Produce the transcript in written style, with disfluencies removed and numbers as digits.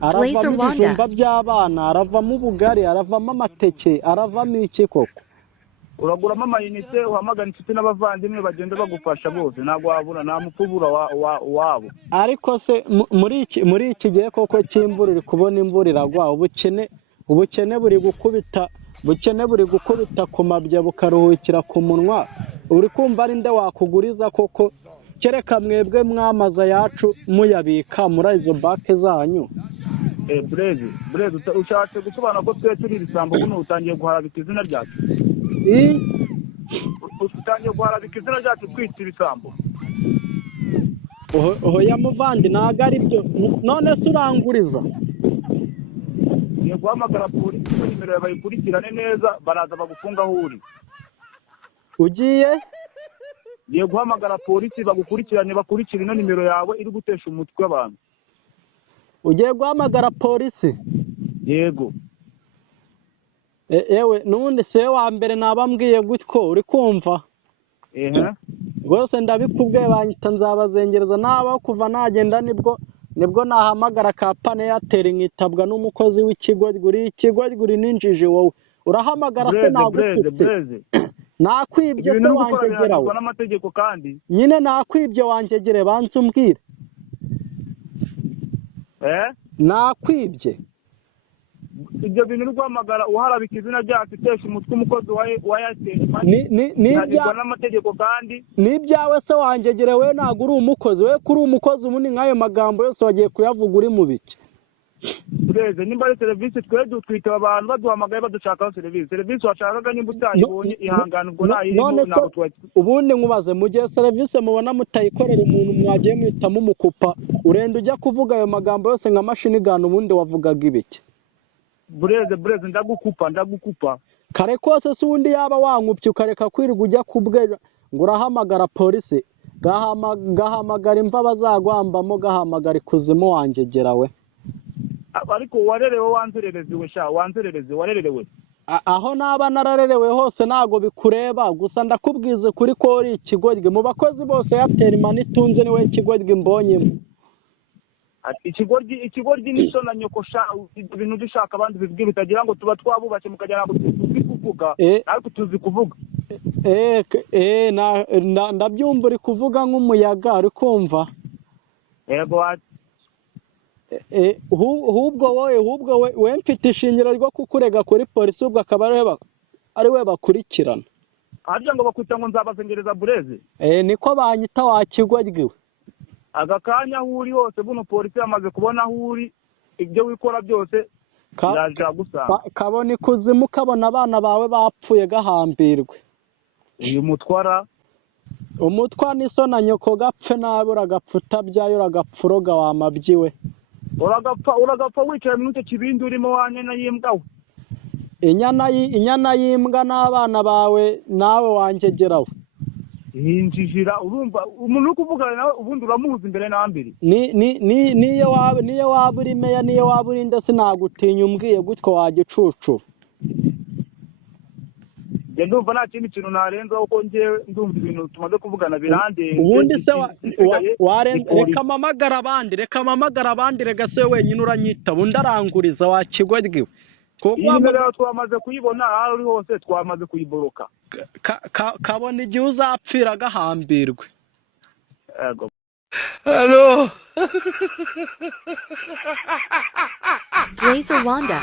aravamo Blazer Wanda. ibijumba by'abana, aravamo ubugari, aravamo amateke, aravamo iki koko? uraguramo amayinite uhamagara inshuti n'abavandimwe bagenda bagufasha bose, ntabwo wabura, nta mupfu ubura wabo. Ariko se muri iki gihe koko cy'imvura uri kubona imvura iragwa, ubukene buri gukubita ku mabya bukaruhukira ku munwa, uri kumva ari nde wakuguriza koko? Kereka mwebwe mwamaza yacu muyabika muri izo banki zanyu. Bureze ushatse gusobanura ko twe turi ibisambo, buno utangiye guharabika izina ryacu. Utangiye guharabika izina ryacu twita ibisambo. Oya muvandi, ntabwo ari byo. None se uranguriza? Ugiye guhamagara polisi ko nimero yawe bayikurikirane neza, baraza bagufunga aho uri. Ugiye guhamagara polisi bakurikirane ino nimero yawe iri gutesha umutwe abantu. Ugiye guhamagara polisi? Yego. Ewe nubundi se wa mbere nabambwiye gutyo, uri kumva? Rwose ndabikubwiye, banyita nzabazengereza, naba kuva nagenda nibwo nahamagara kapane yatera nkitabwa n'umukozi w'ikigoryi ninjije wowe. Urahamagara se nagututse? Nakwibye se wanjegera we. N'amategeko kandi. Nyine nakwibye wanjegere, banza umbwire. Nakwibye. Ibyo bintu uri guhamagara uharabika izina ryacu, utesha umutwe umukozi wa Airtel n'amategeko kandi. N'ibyawe se wanjegere, we ntabwo uri umukozi, we kuri umukozi ubundi nk'ayo magambo yose wagiye kuyavuga uri mu biki? Bureze nimba ari serivisi twe dutwita abantu baduhamagaye badushakaho serivisi washakaga nimba utayibonye ihangana ubwo nayirimo ntabwo tuwati. Ubundi nkubaze, mu gihe serivisi mubona mutayikorera umuntu mwagiye muhitamo umukupa, urenda ujya kuvuga ayo magambo yose nka mashini gana, ubundi wavugaga ibiki? Bureze ndagukupa kare kose se ubundi yaba wankupye ukareka kwirirwa ujya kubwira ngo urahamagara polisi, gahamagara imva bazagwambamo, gahamagara ikuzimu wanjegera we. Ariko warerewe wanzererezewe warererewe. Aho naba nararerewe hose ntago bikureba, gusa ndakubwiza kuri ko uri ikigoryi mu bakozi bose Airtel Money itunze niwe ikigoryi mbonyemo. Ikigoryi niso na nyokosha ibintu dushaka abandi bivuga bitagira ngo tuba twabubashye mukajya ngo tuzi kuvuga, ariko tuzi kuvuga. Ndabyumva uri kuvuga nk'umuyaga, uri kumva? Yego. Ahubwo wowe mfite ishingiro ryo kukurega kuri polisi, ubwo akaba ari we bakurikirana. Harya ngo bakwita ngo nzabazengereza Bureze? Niko banyita wa kigoryi we. Aga kanya aho uri hose buno polisi yamaze kubona aho uri, ibyo wikora byose yaje gusanga. Kabona ikuzimu, kabona abana bawe bapfuye gahambirwe. Uyu mutwara n'iso na nyoko gapfe nabi, uragapfa utabyaye, uragapfuroga wamabyiwe. uragapfa wicaye mu icyo kibindi urimo wanyana y'imbwa we. Inyana y'imbwa n'abana bawe nawe wanjegerawe. Hinjijira urumva umuntu uri kuvugana nawe ubundi uramuhuza imbere na mbere. Niyo waba uri meya, niyo waba uri ndetse nagutinya umbwiye gutyo wagicucu. Njye ndumva nta kindi kintu narenzaho kuko njyewe ndumva ibintu tumaze kuvugana birandeye. Ubundi se reka mpamagara abandi rega se wenyine uranyitaba, undi aranguriza wa kigoryi. Iyi nimero yawe twamaze kuyibona, aho uri hose twamaze kuyiboroka. Kabona igihe uzapfira gahambirwe. Blazer Wanda.